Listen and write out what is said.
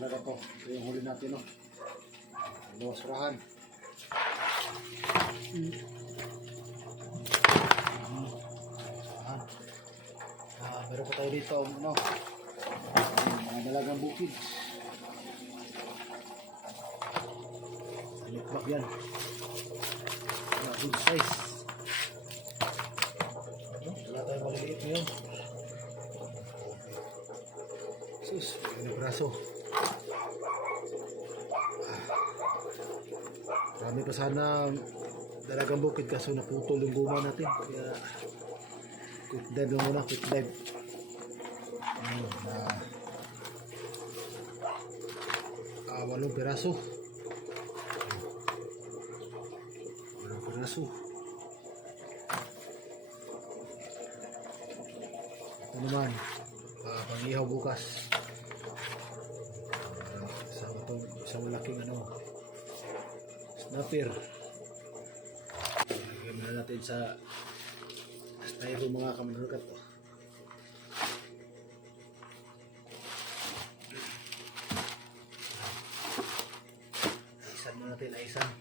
talaga to. Ito yung huli natin, no? Basurahan. Basurahan. Ah, meron pa tayo dito, ano? Mga dalagang bukid. Litbak yan. Mga good size. Wala tayong maliliit ngayon. Sus, may braso. Marami pa sana dalagang bukid kaso naputol yung guma natin. Kaya quick dive lang muna, quick dive. Ayun, na ah, walong piraso. Walong piraso. Ito naman, ah, pangihaw bukas. Ah, isang, isang malaking ano, Dapir. Lagyan na natin sa styro mga kamanurkat to. Aisan na natin, aisan.